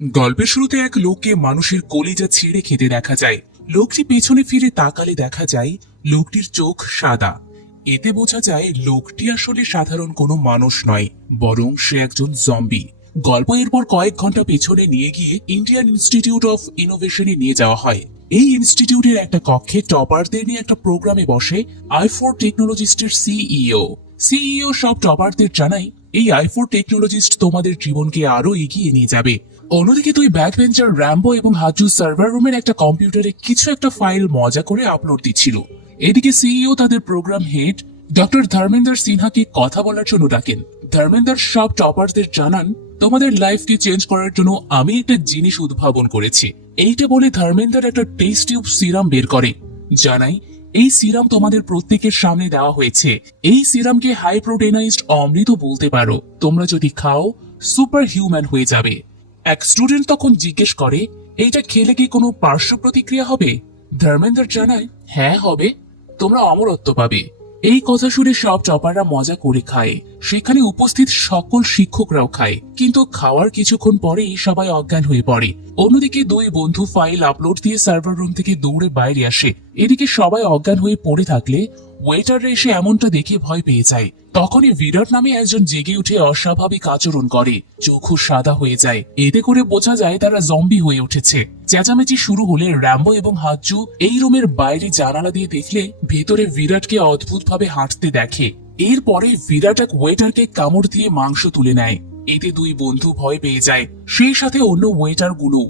গল্পের শুরুতে এক লোককে মানুষের কলিজা ছিঁড়ে খেতে দেখা যায়। লোকটি পেছনে ফিরে তাকালে দেখা যায় লোকটির চোখ সাদা। এতে বোঝা যায় লোকটি আসলে সাধারণ কোনো মানুষ নয়, বরং সে একজন জম্বি। গল্প এরপর কয়েক ঘন্টা পেছনে নিয়ে গিয়ে ইন্ডিয়ান ইনস্টিটিউট অফ ইনোভেশনে নিয়ে যাওয়া হয়। এই ইনস্টিটিউটের একটা কক্ষে টপারদের নিয়ে একটা প্রোগ্রামে বসে i4 টেকনোলজিস্টের সিইও সব টপারদের জানাই এই i4 টেকনোলজিস্ট তোমাদের জীবনকে আরো এগিয়ে নিয়ে যাবে। অন্যদিকে তুই ব্যাকবেঞ্চার র্যাম্বো এবং হাজু সার্ভার রুমের একটা কম্পিউটারে কিছু একটা ফাইল মজা করে আপলোড দিচ্ছিল। এদিকে সিইও তাদের প্রোগ্রাম হেড ডক্টর ধর্মেন্দ্র সিনহাকে কথা বলার জন্য ডাকেন। ধর্মেন্দ্র সব টপারদের জানান তোমাদের লাইফকে চেঞ্জ করার জন্য আমি একটা জিনিস উদ্ভাবন করেছি। এইটা বলে ধর্মেন্দ্র একটা টেস্ট টিউব সিরাম বের করে। জানাই এই সিরাম তোমাদের প্রত্যেকের সামনে দেওয়া হয়েছে। এই সিরামকে হাই প্রোটিনাইজড অমৃত বলতে পারো। তোমরা যদি খাও সুপার হিউম্যান হয়ে যাবে। এক স্টুডেন্ট তখন জিজ্ঞেস করে এইটা খেলে কি কোনো পার্শ্ব প্রতিক্রিয়া হবে? ধর্মেন্দ্র জানায় হ্যাঁ হবে, তোমরা অমরত্ব পাবে। এই কথা শুনে সব টপাররা মজা করে খায়। সেখানে উপস্থিত সকল শিক্ষকরাও খায়, কিন্তু খাওয়ার কিছুক্ষণ পরেই সবাই অজ্ঞান হয়ে পড়ে। অন্যদিকে দুই বন্ধু ফাইল আপলোড দিয়ে সার্ভার রুম থেকে দৌড়ে বাইরে আসে। এদিকে সবাই অজ্ঞান হয়ে পড়ে থাকলে ওয়েটাররা এসে এমনটা দেখে ভয় পেয়ে যায়। তখনই বিরাট নামে একজন জেগে উঠে অস্বাভাবিক আচরণ করে, চোখু সাদা হয়ে যায়। এতে করে বোঝা যায় তারা জম্বি হয়ে উঠেছে। চেঁচামেচি শুরু হলে র্যাম্বো এবং হাজু এই রুমের বাইরে জানালা দিয়ে দেখলে ভেতরে বিরাটকে অদ্ভুতভাবে হাঁটতে দেখে। এরপরে বিরাট এক ওয়েটারকে কামড় দিয়ে মাংস তুলে নেয়। এতে দুই বন্ধু ভয় পেয়ে যায়, সেই সাথে অন্য ওয়েটার গুলো।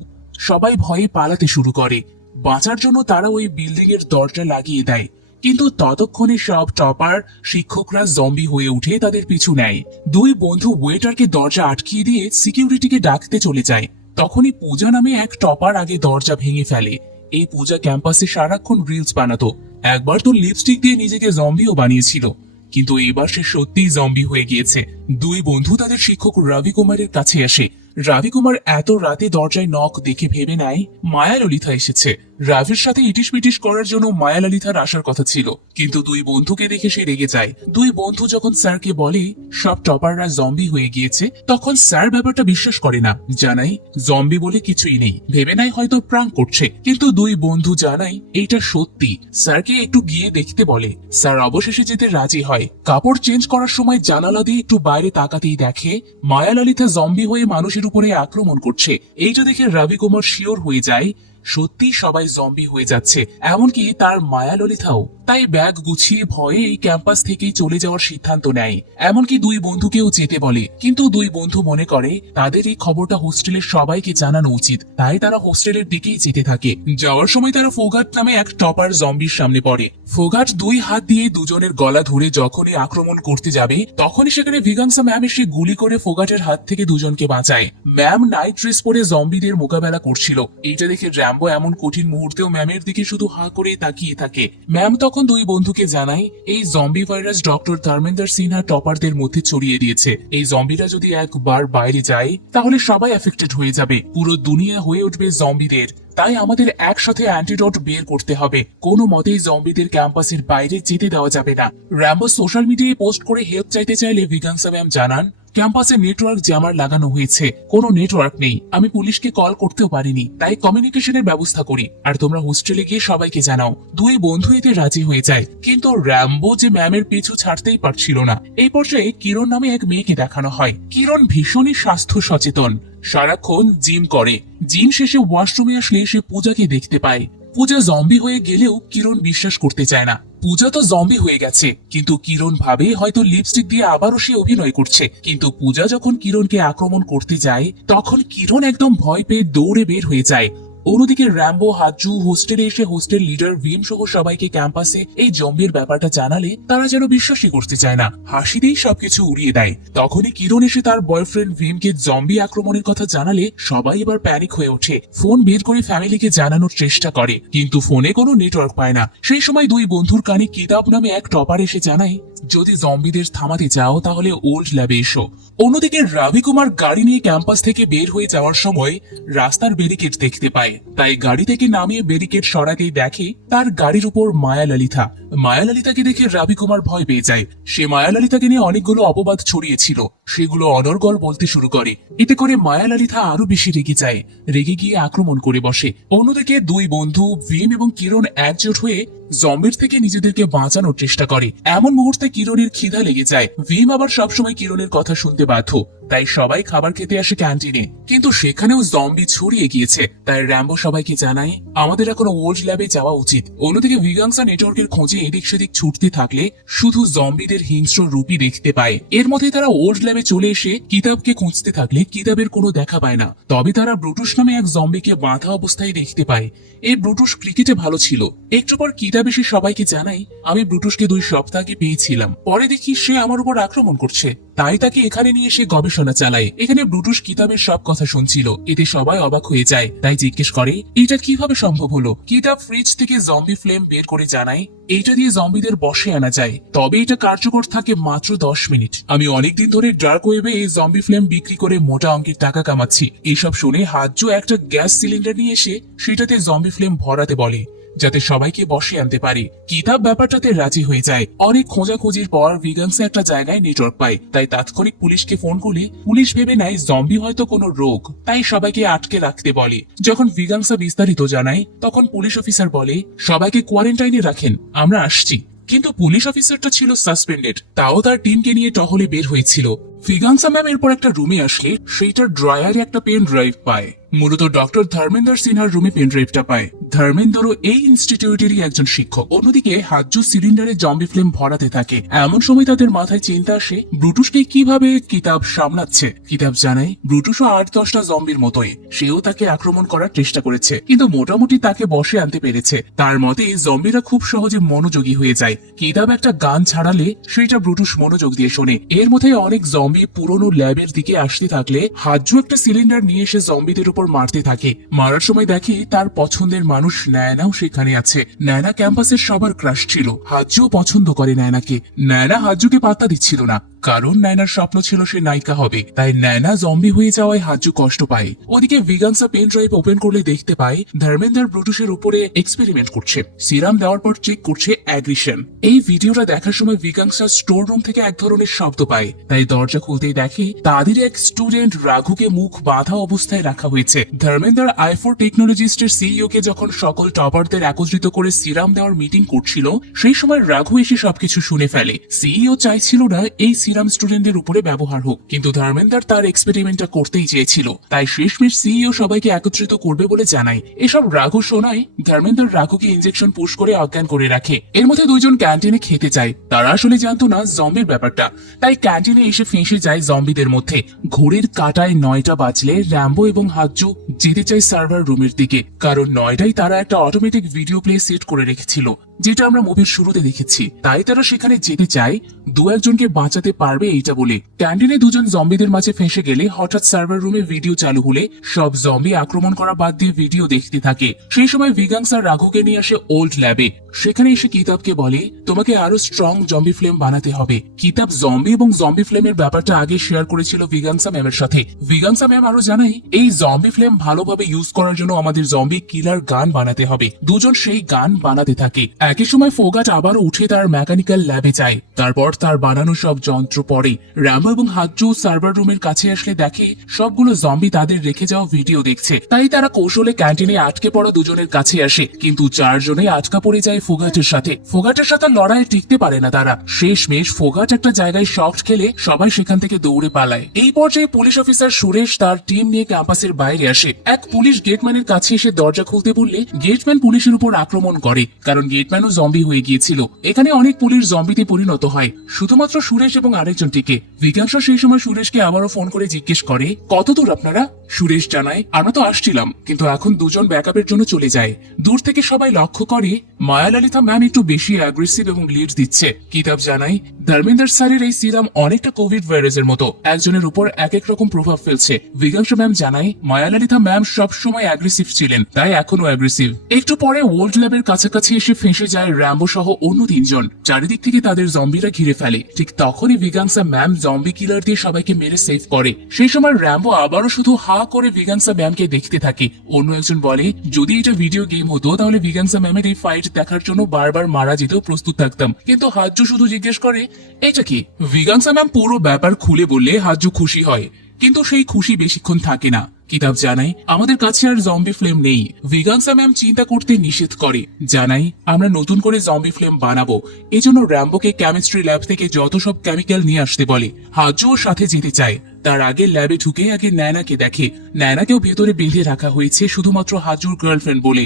সবাই ভয়ে পালাতে শুরু করে। বাঁচার জন্য তারা ওই বিল্ডিং এর দরজা লাগিয়ে দেয়, কিন্তু ততক্ষণে সব টপার শিক্ষকরা জম্বি হয়ে উঠে তাদের পিছু নেয়। দুই বন্ধু ওয়েটারকে দরজা আটকিয়ে দিয়ে সিকিউরিটিকে ডাকতে চলে যায়। তখনই পূজা নামে এক টপার আগে দরজা ভেঙে ফেলে। এই পূজা ক্যাম্পাসে সারাক্ষণ রিলস বানাতো। একবার তো লিপস্টিক দিয়ে নিজেকে জম্বিও বানিয়েছিল, কিন্তু এবার সে সত্যিই জম্বি হয়ে গিয়েছে। দুই বন্ধু তাদের শিক্ষক রবি কুমারের কাছে আসে। রবি কুমার এত রাতে দরজায় নক দেখে ভেবে নেয় মায়া ললিতা এসেছে। রাভির সাথে ইটিস পিটিস করার জন্য মায়া ললিতার আসার কথা ছিল, কিন্তু দুই বন্ধুকে দেখে সে রেগে যায়। দুই বন্ধু যখন স্যারকে বলে সব টপাররা জম্বি হয়ে গিয়েছে, তখন স্যার ব্যাপারটা বিশ্বাস করে না। জানাই জম্বি বলে কিছুই নেই, ভেবে নাই হয়তো প্রাঙ্ক করছে। কিন্তু দুই বন্ধু জানাই এইটা সত্যি। স্যারকে একটু গিয়ে দেখতে বলে। স্যার অবশেষে যেতে রাজি হয়। কাপড় চেঞ্জ করার সময় জানালা দিয়ে একটু বাইরে তাকাতেই দেখে মায়া ললিতা জম্বি হয়ে মানুষের উপরে আক্রমণ করছে। এইটা দেখে রবি কুমার শিওর হয়ে যায় সত্যি সবাই জম্বি হয়ে যাচ্ছে, এমনকি তার মায়া ললিতাও। তাই ব্যাগ গুছিয়ে ভয়ে এই ক্যাম্পাস থেকেই চলে যাওয়ার সিদ্ধান্ত নেয়। এমনকি দুই বন্ধুকেও যেতে বলে, কিন্তু দুই বন্ধু মনে করে তাদের এই খবরটা হোস্টেলের সবাইকে জানানো উচিত। তাই তারা হোস্টেলের দিকেই যেতে থাকে। যাওয়ার সময় তারা ফোগাট নামে এক টপার জম্বির সামনে পড়ে। ফোগাট দুই হাত দিয়ে দুজনের গলা ধরে যখনই আক্রমণ করতে যাবে, তখনই সেখানে ভিগাংসা ম্যাম এসে গুলি করে ফোগাটের হাত থেকে দুজনকে বাঁচায়। ম্যাম নাইট ড্রেস পরে জম্বিদের মোকাবেলা করছিল। এইটা দেখে র্যাম্বো এমন কঠিন মুহূর্তেও ম্যামের দিকে শুধু হাঁ করে তাকিয়ে থাকে। ম্যাম তখন দুই বন্ধুকে জানায় এই zombie virus doctor Dharmendra Sinha টপারদের মধ্যে ছড়িয়ে দিয়েছে। এই জম্বিরা যদি একবার বাইরে যায় তাহলে সবাই এফেক্টেড হয়ে যাবে, পুরো দুনিয়া হয়ে উঠবে জম্বিদের। তাই আমাদের একসাথে অ্যান্টিডোট বের করতে হবে। কোনো মতেই জম্বিদের ক্যাম্পাসের বাইরে যেতে দেওয়া যাবে না। র্যাম্বো সোশ্যাল মিডিয়ায় পোস্ট করে হেল্প চাইতে চাইলে ভিগাংসা ম্যাম জানান ক্যাম্পাসে নেটওয়ার্ক জ্যামার লাগানো হয়েছে, কোনো নেটওয়ার্ক নেই। আমি পুলিশকে কল করতেও পারিনি, তাই কমিউনিকেশনের ব্যবস্থা করি, আর তোমরা হোস্টেলে গিয়ে সবাইকে জানাও। দুই বন্ধু এতে রাজি হয়ে যায়, কিন্তু র্যাম্বো যে ম্যামের পিছু ছাড়তেই পারছিল না। এই পর্যায়ে কিরণ নামে এক মেয়েকে দেখানো হয়। কিরণ ভীষণই স্বাস্থ্য সচেতন, সারাক্ষণ জিম করে। জিম শেষে ওয়াশরুমে আসলে সে পূজাকে দেখতে পায়। পূজা জম্বি হয়ে গেলেও কিরণ বিশ্বাস করতে চায় না। পূজা তো জম্বি হয়ে গেছে, কিন্তু কিরণ ভাবে হয়তো লিপস্টিক দিয়ে আবারও সে অভিনয় করছে। কিন্তু পূজা যখন কিরণকে আক্রমণ করতে যায়, তখন কিরণ একদম ভয় পেয়ে দৌড়ে বের হয়ে যায়। অন্যদিকে র্যাম্বো হাজু হোস্টেলে এসে হোস্টেল লিডার ভীম সহ সবাইকে ক্যাম্পাসে এই জম্বির ব্যাপারটা জানালে তারা যেন বিশ্বাসই করতে চায় না, হাসিতেই সবকিছু উড়িয়ে দেয়। তখনই কিরণ এসে তার বয়ফ্রেন্ড ভীমকে জম্বি আক্রমণের কথা জানালে সবাই এবার প্যানিক হয়ে ওঠে। ফোন বের করে ফ্যামিলিকে জানানোর চেষ্টা করে, কিন্তু ফোনে কোনো নেটওয়ার্ক পায় না। সেই সময় দুই বন্ধুর কানে কিতাব নামে এক টপার এসে জানায় যদি জম্বিদের থামাতে চাও তাহলে ওল্ড ল্যাবে এসো। অন্যদিকে রবি কুমার গাড়ি নিয়ে ক্যাম্পাস থেকে বের হয়ে যাওয়ার সময় রাস্তার ব্যারিকেড দেখতে পায়। যায়, তাই গাড়ি থেকে নামিয়ে ব্যারিকেড সরাতেই দেখে তার গাড়ির উপর মায়া ললিতা। মায়া ললিতাকে দেখে রবি কুমার ভয় পেয়ে যায়। সে মায়া ললিতাকে নিয়ে অনেকগুলো অপবাদ ছড়িয়েছিল, সেগুলো অনর্গল বলতে শুরু করে। এতে করে মায়া ললিতা আরো বেশি রেগে যায়, রেগে গিয়ে আক্রমণ করে বসে। অন্যদিকে দুই বন্ধু ভীম এবং কিরণ একজোট হয়ে জম্বির থেকে নিজেদেরকে বাঁচানোর চেষ্টা করে। এমন মুহূর্তে কিরণের খিদা লেগে যায়। ভীম আবার সবসময় কিরণের কথা শুনতে বাধ্য, তাই সবাই খাবার খেতে আসে ক্যান্টিনে। কিন্তু সেখানেও জম্বি ছড়িয়ে গিয়েছে, তাই র্যাম্বো সবাইকে জানায় আমাদের এখন ওল্ড ল্যাবে যাওয়া উচিত। অন্যদিকে ভিগাংসা নেটওয়ার্কের খোঁজে এদিক সেদিক ছুটতে থাকলে শুধু জম্বিদের হিংস্র রূপই দেখতে পায়। এর মধ্যে তারা ওল্ড ল্যাবে চলে এসে কিতাবকে খুঁজতে থাকলে কিতাবের কোনো দেখা পায় না। তবে তারা ব্রুটুস নামে এক জম্বিকে বাঁধা অবস্থায় দেখতে পায়। এই ব্রুটুস ক্রিকেটে ভালো ছিল। একটু পর কিতাব এসে সবাইকে জানাই আমি ব্রুটুসকে 2 সপ্তাহ আগে পেয়েছিলাম, পরে দেখি সে আমার উপর আক্রমণ করছে, তাই তাকে এখানে নিয়ে এসে গবেষণা চালায়। এখানে ব্রুটুস কিতাবের সব কথা শুনছিল। এতে সবাই অবাক হয়ে যায়, তাই জিজ্ঞেস করে এটা কিভাবে সম্ভব হলো। কিতাব ফ্রিজ থেকে জম্বি ফ্লেম বের করে জানায় এইটা দিয়ে জম্বিদের বশে আনা যায়, তবে এটা কার্যকর থাকে মাত্র 10 মিনিট। আমি অনেকদিন ধরে ডার্ক ওয়েবে এই জম্বি ফ্লেম বিক্রি করে মোটা অঙ্কের টাকা কামাচ্ছি। এইসব শুনে হাজ্জু একটা গ্যাস সিলিন্ডার নিয়ে এসে সেটাতে জম্বি ফ্লেম ভরাতে বলে, যাতে সবাইকে বসে আনতে পারে। কিতাব ব্যাপারটাতে রাজি হয়ে যায়। অনেক খোঁজাখুঁজির পর ভিগান্সা একটা জায়গায় নেটওয়ার্ক পায়, তাই তাৎক্ষণিক পুলিশকে ফোন করলে পুলিশ ভেবে নেয় জম্বি হয়তো কোনো রোগ, তাই সবাইকে আটকে রাখতে বলে। যখন ভিগান্সা বিস্তারিত জানায় তখন পুলিশ অফিসার বলে সবাইকে কোয়ারেন্টাইনে রাখেন, আমরা আসছি। কিন্তু পুলিশ অফিসারটা ছিল সাসপেন্ডেড, তাও তার টিমকে নিয়ে টহলে বের হয়েছিল। ভিগাংসা ম্যাম এরপর একটা রুমে আসলে সেইটার ড্রয়ারে একটা পেন ড্রাইভ পায়। মূলত ডক্টর ধর্মেন্দ্র সিনহার রুমে পেন ড্রাইভটা পায়। ধর্মেন্দ্রও এই ইনস্টিটিউটেরই একজন শিক্ষক। অন্যদিকে হাজ্জু সিলিন্ডারে জম্বি ফ্লেম ভরাতে থাকে। এমন সময় তাদের মাথায় চিন্তা আসে ব্রুটুসকে কিভাবে কিতাব সামলাচ্ছে। কিতাব জানায় ব্রুটুসও 8-10টা জম্বির মতোই, সেও তাকে আক্রমণ করার চেষ্টা করেছে, কিন্তু মোটামুটি তাকে বশে আনতে পেরেছে। তার মতে জম্বিরা খুব সহজে মনোযোগী হয়ে যায়। কিতাব একটা গান ছাড়ালে সেটা ব্রুটুস মনোযোগ দিয়ে শোনে। এর মধ্যে অনেক জম্বি পুরনো ল্যাবের দিকে আসতে থাকলে হাজ্জু একটা সিলিন্ডার নিয়ে এসে জম্বিদের উপর মারতে থাকে। মারার সময় দেখি তার পছন্দের মানুষ নায়নাও সেখানে আছে। নায়না ক্যাম্পাসের সবার ক্রাশ ছিল। হাজ্জুও পছন্দ করে নায়নাকে। নায়না হাজ্জুকে পাত্তা দিচ্ছিল না, কারণ নায়নার স্বপ্ন ছিল সে নায়িকা হবে, তাই নায়না জম্বি হয়ে যাওয়ায় হাজ্জু কষ্ট পায়। ওদিকে ভিগাংসা পেন ড্রাইভ ওপেন করলে দেখতে পায় ধর্মেন্দ্র ব্রুটুসের উপরে এক্সপেরিমেন্ট করছে। সিরাম দেওয়ার পর চেক করছে অ্যাগ্রিশন। এই ভিডিওটা দেখার সময় ভিগাংসা স্টোর রুম থেকে এক ধরনের শব্দ পায়, তাই দরজা খুলতেই দেখে তাদের এক স্টুডেন্ট রাঘুকে মুখ বাঁধা অবস্থায় রাখা হয়েছে। ধর্মেন্দ্র i4 টেকনোলজিস্টের সিইও কে যখন সকল টপারদের একত্রিত করে সিরাম দেওয়ার মিটিং করছিল, সেই সময় রাঘু এসে সবকিছু শুনে ফেলে। সিইও চাইছিল না এই সিরাম স্টুডেন্টদের উপরে ব্যবহার হোক, কিন্তু ধর্মেন্দ্র তার এক্সপেরিমেন্টটা করতেই চেয়েছিল, তাই শেষমেশ সিইও সবাইকে একত্রিত করবে বলে জানায়। এসব রাঘু শোনায় ধর্মেন্দ্র রাঘুকে ইনজেকশন পুশ করে অজ্ঞান করে রাখে। এর মধ্যে দুইজন ক্যান্টিনে খেতে যায়। তারা আসলে জানতো না জম্বির ব্যাপারটা, তাই ক্যান্টিনে এসে ফেঁসে যায় জম্বিদের মধ্যে। ঘড়ির কাঁটায় 9টা বাজলে র্যাম্বো এবং হাজ্জু যেতে চায় সার্ভার রুমের দিকে, কারণ 9টায় তারা একটা অটোমেটিক ভিডিও প্লে সেট করে রেখেছিল, যেটা আমরা মুভির শুরুতে দেখেছি। তাই তারা সেখানে যেতে চায় 2-1জনকে বাঁচাতে পারবে এইটা বলে। ক্যান্টিনে দুজন জম্বিদের মাঝে ফেঁসে গেলে হঠাৎ সার্ভার রুমে ভিডিও চালু হলে সব জম্বি আক্রমণ করা বাদ দিয়ে ভিডিও দেখতে থাকে। সেই সময় ভিগাংসা রাঘুকে নিয়ে আসে ওল্ড ল্যাবে। সেখানে এসে কিতাবকে বলে তোমাকে আরো স্ট্রং জম্বি ফ্লেম বানাতে হবে। কিতাব জম্বি এবং জম্বি ফ্লেমের ব্যাপারটা আগে শেয়ার করেছিল ভিগাংসা ম্যামের সাথে। ভিগাংসা ম্যাম আরো জানাই এই জম্বি ফ্লেম ভালোভাবে ইউজ করার জন্য আমাদের জম্বি কিলার গান বানাতে হবে। দুজন সেই গান বানাতে থাকে। একই সময় ফোগাট আবারও উঠে তার মেকানিক্যাল ল্যাবে যায়। তারপর তার বানানো সব যন্ত্র পড়ে। র্যাম্বো এবং হাজ্জু সার্ভার রুমের কাছে আসলে দেখে সবগুলো জম্বি তাদের রেখে যাওয়া ভিডিও দেখছে। তাই তারা কৌশলে ক্যান্টিনে আটকে পড়া দুজনের কাছে আসে, কিন্তু 4 জনে আটকা পড়ে যায় ফোগাটের সাথে। ফোগাটের সাথে লড়াই টিকতে পারে না তারা। শেষমেশ ফোগাট একটা জায়গায় শক খেলে সবাই সেখান থেকে দৌড়ে পালায়। এই পর্যায়ে পুলিশ অফিসার সুরেশ তার টিম নিয়ে ক্যাম্পাসের বাইরে আসে। এক পুলিশ গেটম্যানের কাছে এসে দরজা খুলতে বললে গেটম্যান পুলিশের উপর আক্রমণ করে, কারণ গেটম্যানও জম্বি হয়ে গিয়েছিল। এখানে অনেক পুলিশ জম্বিতে পরিণত হয়, শুধুমাত্র সুরেশ এবং আরেকজন টিকে। ভিগাংসা সেই সময় সুরেশকে আবারও ফোন করে জিজ্ঞেস করে কত দূর আপনারা। সুরেশ জানায় আমরা তো আসছিলাম, কিন্তু এখন দুজন ব্যাকআপের জন্য চলে যায়। দূর থেকে সবাই লক্ষ্য করে মায়া ললিতা ম্যাম একটু বেশি অ্যাগ্রেসিভ এবং লিড দিচ্ছে। কিতাব জানাই ধর্মেন্দ্র স্যারের এই সিরাম অনেকটা কোভিড ভাইরাসের মতো, একজনের উপর এক এক রকম প্রভাব ফেলছে। ভিগাংসা ম্যাম জানাই মায়া ললিতা ম্যাম সবসময় অ্যাগ্রেসিভ ছিলেন, তাই এখনো অ্যাগ্রেসিভ। একটু পরে ওল্ড ল্যাবের কাছাকাছি এসে ফেঁসে যায় র্যাম্বো সহ অন্য 3 জন। চারিদিক থেকে তাদের জম্বিরা ঘিরে ফেলে। ঠিক তখনই ভিগাংসা ম্যাম জম্বি কিলার দিয়ে সবাইকে মেরে সেভ করে। সেই সময় র্যাম্বো আবারও শুধু হা করে ভিগাংসা ম্যামকে দেখতে থাকে। অন্য একজন বলে, যদি এটা ভিডিও গেম হতো তাহলে ভিগাংসা ম্যামের এই ফাইট দেখার জন্য বারবার মারা যেতেও প্রস্তুত থাকতাম, কিন্তু হাজ্জু শুধু জিজ্ঞেস করে এটা কি। ভিগাংসা ম্যাম পুরো ব্যাপার খুলে বললে হাজ্জু খুশি হয়, কিন্তু সেই খুশি বেশিক্ষণ থাকে না। কিতাব জানাই আমাদের কাছে আর জম্বি ফ্লেম নেই। ভিগাংসা ম্যাম চিন্তা করতে নিষেধ করে, জানাই আমরা নতুন করে জম্বি ফ্লেম বানাবো। এজন্য র্যাম্বোকে কেমিস্ট্রি ল্যাব থেকে যত সব কেমিক্যাল নিয়ে আসতে বলে। হাজ্জুও সাথে যেতে চায়। তার আগে ল্যাবে ঢুকে আগে ন্যানাকে দেখে। ন্যানাকেও ভেতরে বেঁধে রাখা হয়েছে শুধুমাত্র হাজ্জুর গার্লফ্রেন্ড বলে।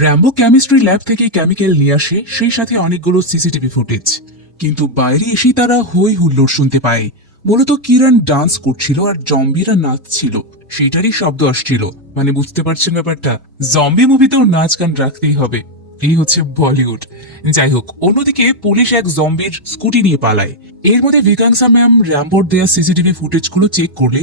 র্যাম্বো কেমিস্ট্রি ল্যাব থেকে কেমিক্যাল নিয়ে আসে, সেই সাথে অনেকগুলো সিসিটিভি ফুটেজ। কিন্তু বাইরে এসে তারা হই হুল্লোড় শুনতে পায়। মূলত কিরণ ডান্স করছিল আর জম্বিরা নাচছিল, সেটারই শব্দ আসছিল। মানে বুঝতে পারছেন ব্যাপারটা, জম্বি মুভিতেও নাচ গান রাখতেই হবে, এই হচ্ছে বলিউড। যাই হোক, অন্যদিকে পুলিশ এক জম্বির স্কুটি নিয়ে পালায়। এর মধ্যে ভিকাংসা ম্যাম র্যাম্বোর দেয়া সিসিটিভি ফুটেজগুলো চেক করলে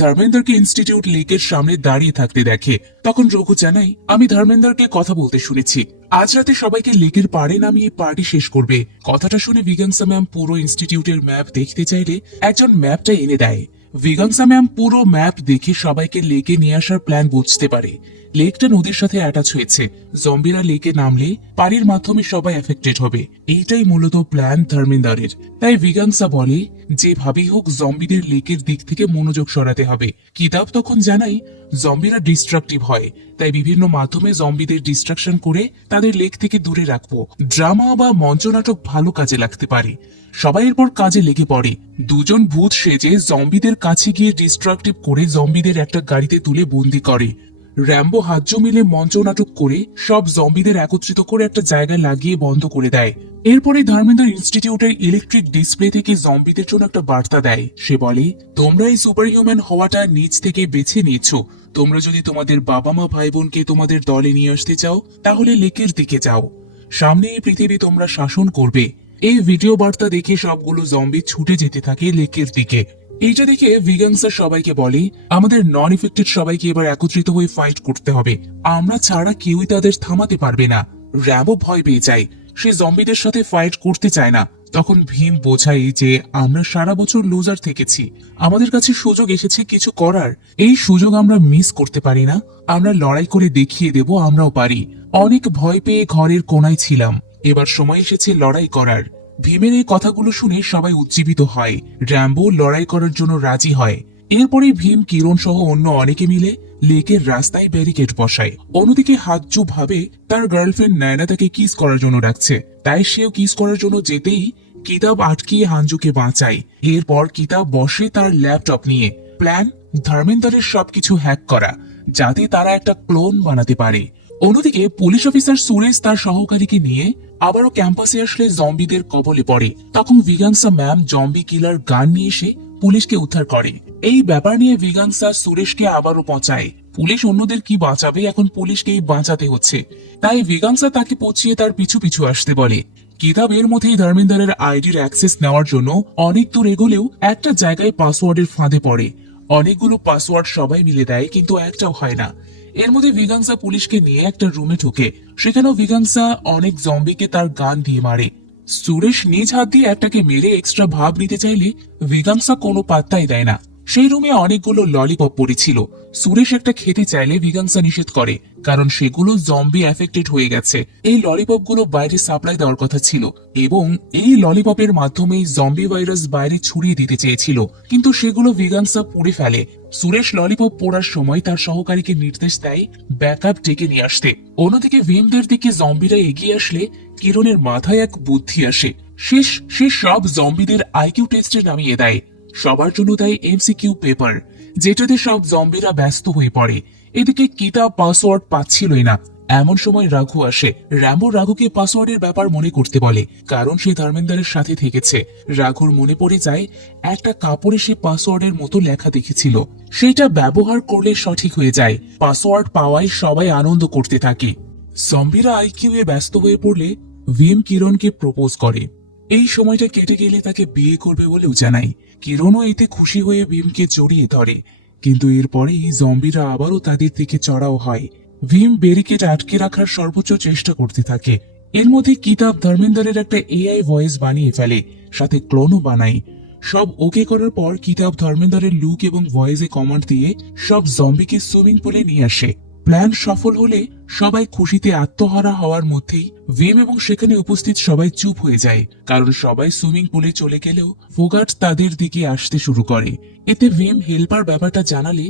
ধর্মেন্দ্রকে ইনস্টিটিউট লেকের সামনে দাঁড়িয়ে থাকতে দেখে। তখন রঘু জানাই, আমি ধর্মেন্দ্রকে কথা বলতে শুনেছি, আজ রাতে সবাইকে লেকের পাড়ে নামিয়ে পার্টি শেষ করবে। কথাটা শুনে ভিকাংসা ম্যাম পুরো ইনস্টিটিউটের ম্যাপ দেখতে চাইলে একজন ম্যাপটা এনে দেয়। ভিকাংসা ম্যাম পুরো ম্যাপ দেখে সবাইকে লেকে নিয়ে আসার প্ল্যান বুঝতে পারে। লেকটা নদীর সাথে অ্যাটাচ হয়েছে, জম্বিরা লেকে নামলে পানির মাধ্যমে সবাই এফেক্টেড হবে। এইটাই মূলত প্ল্যান ধর্মেন্দ্রের। তাই ভিগাংসা বলে, যেভাবেই হোক জম্বিদের লেকের দিক থেকে মনোযোগ সরাতে হবে। কিতাব তখন জানাই জম্বিরা ডিস্ট্রাকটিভ হয়, তাই বিভিন্ন মাধ্যমে জম্বিদের ডিস্ট্রাকশন করে তাদের লেক থেকে দূরে রাখবো। ড্রামা বা মঞ্চনাটক ভালো কাজে লাগতে পারে। সবাই এরপর কাজে লেগে পড়ে। দুজন ভূত সেজে জম্বিদের কাছে গিয়ে ডিস্ট্রাকটিভ করে জম্বিদের একটা গাড়িতে তুলে বন্দি করে। র্যাম্বো হাজ্জু মিলে মঞ্চ নাটক করে সব জম্বিদের একত্রিত করে একটা জায়গায় লাগিয়ে বন্ধ করে দেয়। এরপরে ধর্মেন্দ্র ইনস্টিটিউটের ইলেকট্রিক ডিসপ্লে থেকে জম্বিদের জন্য একটা বার্তা দেয়। সে বলে, তোমরা এই সুপার হিউম্যান হওয়াটা নিজ থেকে বেছে নিয়েছো। তোমরা যদি তোমাদের বাবা মা ভাই বোনকে তোমাদের দলে নিয়ে আসতে চাও তাহলে লেকের দিকে যাও। সামনে এই পৃথিবী তোমরা শাসন করবে। এই ভিডিও বার্তা দেখে সবগুলো জম্বি ছুটে যেতে থাকে লেকের দিকে। এইটা দেখে ভিগাংসা সবাইকে বলে, আমাদের নন ইফেক্টেড সবাইকে এবার একত্রিত হয়ে ফাইট করতে হবে। আমরা ছাড়া কেউই তাদের থামাতে পারবে না। র্যাম্বো ভয় পেয়ে যায়, সে জম্বিদের সাথে ফাইট করতে চায় না। তখন ভীম বোঝায় যে আমরা সারা বছর লুজার থেকেছি, আমাদের কাছে সুযোগ এসেছে কিছু করার। এই সুযোগ আমরা মিস করতে পারি না। আমরা লড়াই করে দেখিয়ে দেব আমরাও পারি। অনেক ভয় পেয়ে ঘরের কোনায় ছিলাম, এবার সময় এসেছে লড়াই করার। ভীমের এই কথাগুলো শুনে সবাই উজ্জীবিত হয়। র্যাম্বো লড়াই করার জন্য রাজি হয়। এরপরে ভীম, কিরণ সহ অন্য অনেকে মিলে লেকের রাস্তায় ব্যারিকেড বসায়। অন্যদিকে হাজ্জু ভাবে তার গার্লফ্রেন্ড নায়না তাকে কিস করার জন্য ডাকছে, তাই সেও কিস করার জন্য যেতেই কিতাব আটকিয়ে হাঞ্জুকে বাঁচায়। এরপর কিতাব বসে তার ল্যাপটপ নিয়ে। প্ল্যান ধর্মেন্দ্রের সবকিছু হ্যাক করা, যাতে তারা একটা ক্লোন বানাতে পারে। অন্যদিকে পুলিশ অফিসার সুরেশ তার সহকারীকে নিয়ে আবারও ক্যাম্পাসে আসলে জম্বিদের কবলে পড়ে। তখন ভিগাংসা ম্যাম জম্বি কিলার গান নিয়ে এসে পুলিশকে উদ্ধার করে। এই ব্যাপার নিয়ে ভিগাংসা সুরেশকে আবারও পচায়। পুলিশ অন্যদের কি বাঁচাবে, এখন পুলিশকেই বাঁচাতে হচ্ছে। তাই ভিগাংসা তাকে পচিয়ে তার পিছু পিছু আসতে বলে। কিতাব এর মধ্যেই ধর্মেন্দ্রের আইডির অ্যাক্সেস নেওয়ার জন্য অনেক দূর এগোলেও একটা জায়গায় পাসওয়ার্ডের ফাঁদে পড়ে। অনেকগুলো পাসওয়ার্ড সবাই মিলে দেয়, কিন্তু একটাও হয় না। এর মধ্যে ভিগাংসা পুলিশকে নিয়ে একটা রুমে ঢুকে। সেখানেও ভিগাংসা অনেক জম্বিকে তার গান দিয়ে মারে। সুরেশ নিজ হাত দিয়ে একটাকে মেরে এক্সট্রা ভাব নিতে চাইলে ভিগাংসা কোনো পাত্তাই দেয় না। সেই রুমে অনেকগুলো ললিপপ পড়েছিল। সুরেশ একটা খেতে চাইলে ভিগাংসা নিষেধ করে, কারণ সেগুলো জম্বি এফেক্টেড হয়ে গেছে। এই ললিপপ গুলো বাইরে সাপ্লাই দেওয়ার কথা ছিল এবং এই ললিপপের মাধ্যমেই জম্বি ভাইরাস বাইরে ছড়িয়ে দিতে চেয়েছিল, কিন্তু সেগুলো ভিগাংসা পুড়ে ফেলে। সুরেশ ললিপপ পোড়ার সময় তার সহকারীকে নির্দেশ দেয় ব্যাকআপ ডেকে নিয়ে আসতে। অন্যদিকে ভীমদের দিকে জম্বিরা এগিয়ে আসলে কিরণের মাথায় এক বুদ্ধি আসে। সে সব জম্বিদের আইকিউ টেস্টে নামিয়ে দেয়। সবার জন্য তাই এমসিকিউ পেপার, যেটাতে সব জম্বিরা ব্যস্ত হয়ে পড়ে। এদিকে কিতাব পাসওয়ার্ড পাচ্ছিলই না। এমন সময় রাঘু আসে। র্যাম্বো রাঘুকে পাসওয়ার্ডের ব্যাপার মনে করতে বলে, কারণ সে ধর্মেন্দ্রের সাথে থেকেছে। রাঘুর মনে পড়ে যায় একটা কাপড়ে সে পাসওয়ার্ডের মতো লেখা দেখেছিল, সেটা ব্যবহার করলে সঠিক হয়ে যায়। পাসওয়ার্ড পাওয়ায় সবাই আনন্দ করতে থাকে। জম্বিরা আইকিউ এ ব্যস্ত হয়ে পড়লে ভীম কিরণকে প্রপোজ করে। এই সময়টা কেটে গেলে তাকে বিয়ে করবে বলেও জানায়। কিরণও এতে খুশি হয়ে ভীমকে জড়িয়ে ধরে, কিন্তু এরপরেই জম্বিরা আবারও তাদের দিকে চড়াও হয়। ভীম ব্যারিকেড আটকে রাখার সর্বোচ্চ চেষ্টা করতে থাকে। এর মধ্যে কিতাব ধর্মেন্দ্রের একটা এআই ভয়েস বানিয়ে ফেলে, সাথে ক্লোনও বানায়। সব ওকে করার পর কিতাব ধর্মেন্দ্রের লুক এবং ভয়েসে কমান্ড দিয়ে সব জম্বিকে সুইমিং পুলে নিয়ে আসে। প্ল্যান সফল হলে সবাই খুশিতে আত্মহারা হওয়ার মধ্যেই ভেম এবং সেখানে উপস্থিত সবাই চুপ হয়ে যায়, কারণ সবাই সুইমিং পুলে চলে গেলেও ফোগাট তাদের দিকে আসতে শুরু করে। এতে ভেম হেল্পার ব্যাপারটা জানালে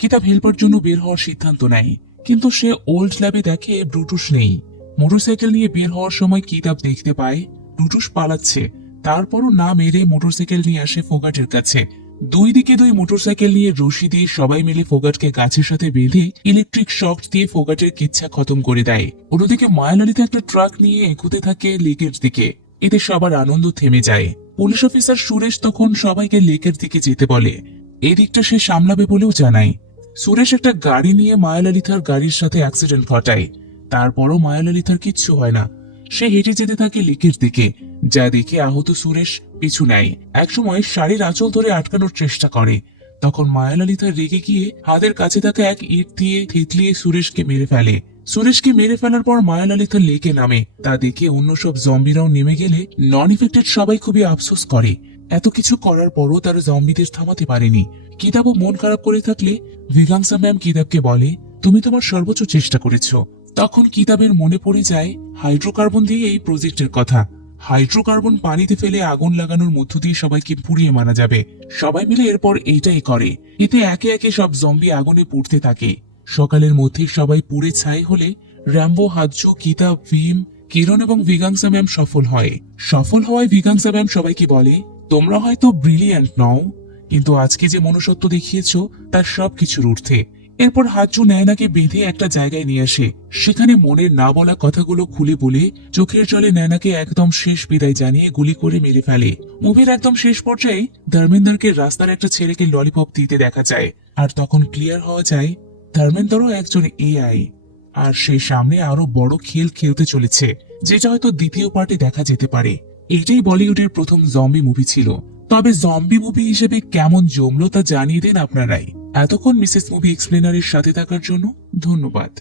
কিতাব হেল্পার জন্য বের হওয়ার সিদ্ধান্ত নেয়, কিন্তু সে ওল্ড ল্যাবে দেখে ব্রুটুস নেই। মোটরসাইকেল নিয়ে বের হওয়ার সময় কিতাব দেখতে পায় ব্রুটুস পালাচ্ছে, তারপরও না মেরে মোটরসাইকেল নিয়ে আসে ফোগাটের কাছে। দুই দিকে দুই মোটরসাইকেল নিয়ে রশি দিয়ে সবাই মিলে ফোগাটকে গাছের সাথে বেঁধে ইলেকট্রিক শক দিয়ে ফোগাটের কিচ্ছা খতম করে দেয়। অন্যদিকে মায়ালালিতে একটা ট্রাক নিয়ে এগোতে থাকে লেকের দিকে। এতে সবার আনন্দ থেমে যায়। পুলিশ অফিসার সুরেশ তখন সবাইকে লেকের দিকে যেতে বলে, এদিকটা সে সামলাবে বলেও জানায়। সুরেশ একটা গাড়ি নিয়ে মায়ালালিতার গাড়ির সাথে অ্যাক্সিডেন্ট ঘটায়, তারপরও মায়ালালিতার কিচ্ছু হয় না। সে হেঁটে যেতে থাকে লেকের দিকে, যা দেখে আহত সুরেশ পিছু নেয়। একসময় শাড়ির আঁচল ধরে আটকানোর চেষ্টা করে, তখন মায়ালালিতা রেগে গিয়ে হাতের কাছে থাকা এক ইট দিয়ে থেতলিয়ে সুরেশকে মেরে ফেলে। সুরেশকে মেরে ফেলার পর মায়ালালিতা লেকে নামে, তা দেখে অন্য সব জম্বিরাও নেমে গেলে নন ইফেক্টেড সবাই খুবই আফসোস করে। এত কিছু করার পরও তারা জম্বিদের থামাতে পারেনি। কিতাবও মন খারাপ করে থাকলে ভিগাংসা ম্যাম কিতাবকে বলে, তুমি তোমার সর্বোচ্চ চেষ্টা করেছো। তখন কিতাবের মনে পড়ে যায় হাইড্রোকার্বন দিয়ে এই প্রজেক্টের কথা। হাইড্রোকার্বন পানিতে ফেলে আগুন লাগানোর মধ্য দিয়ে সবাইকে পুড়িয়ে মারা যাবে। সবাই মিলে এরপর এইটাই করে। এতে একে একে সব জম্বি আগুনে পুড়তে থাকে। সকালের মধ্যে সবাই পুড়ে ছাই হলে র্যাম্বো, হাজ্জু, কিতাব, ভীম, কিরণ এবং ভিগাংসা ম্যাম সফল হয়। সফল হওয়ায় ভিগাংসা ম্যাম সবাইকে বলে, তোমরা হয়তো ব্রিলিয়ান্ট নও, কিন্তু আজকে যে মনুষ্যত্ব দেখিয়েছো তার সবকিছুর ঊর্ধ্বে। এরপর হাজ্জু ন্যায়নাকে বেঁধে একটা জায়গায় নিয়ে আসে। সেখানে মনের না বলা কথাগুলো খুলে বলে চোখের জলে ন্যায়নাকে একদম শেষ বিদায় জানিয়ে গুলি করে মেরে ফেলে। মুভির একদম শেষ পর্যায়ে ধর্মেন্দ্রকে রাস্তার একটা ছেলেকে ললিপপ দিতে দেখা যায়, আর তখন ক্লিয়ার হওয়া যায় ধর্মেন্দ্রও একজন এআই, আর সে সামনে আরো বড় খেল খেলতে চলেছে, যেটা হয়তো দ্বিতীয় পার্টে দেখা যেতে পারে। এটাই বলিউডের প্রথম জম্বি মুভি ছিল। তবে জম্বি মুভি হিসেবে কেমন জমলো তা জানিয়ে দেন আপনারাই। এতক্ষণ মিসেস মুভি এক্সপ্লেনারের সাথে থাকার জন্য ধন্যবাদ।